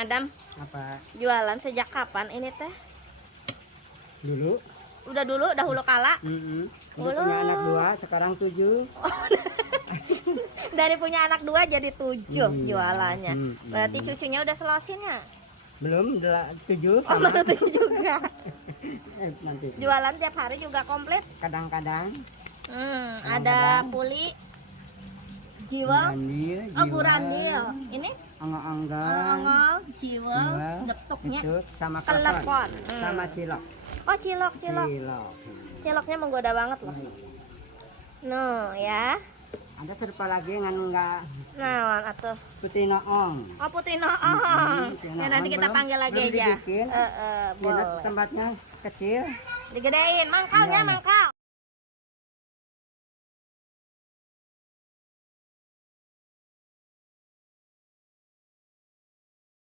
Madam, Apa? jualan sejak kapan ini teh? Dulu. Udah dahulu kala. Udah punya anak 2, sekarang 7. Dari punya anak 2 jadi 7 Iya. jualannya. Berarti cucunya udah selosin ya? Belum, 7 Oh, baru 7 juga. nanti. Jualan tiap hari juga komplit. Kadang-kadang Ada puli, jiwel, Gurandil, oh gurandil. Ini angga-angga, ongol, jiwel, jiwel, getuknya, itu sama telepon. sama cilok. Oh, cilok. Ciloknya menggoda banget loh. No, ya. Ada serupa lagi yang enggak Nah, atuh. putih noong. Oh, putih noong. Putih Ya, nanti noong kita belum- panggil lagi belum aja. dibikin. Boleh. Tempatnya kecil. Digedein, mangkalnya Iya. mangkal.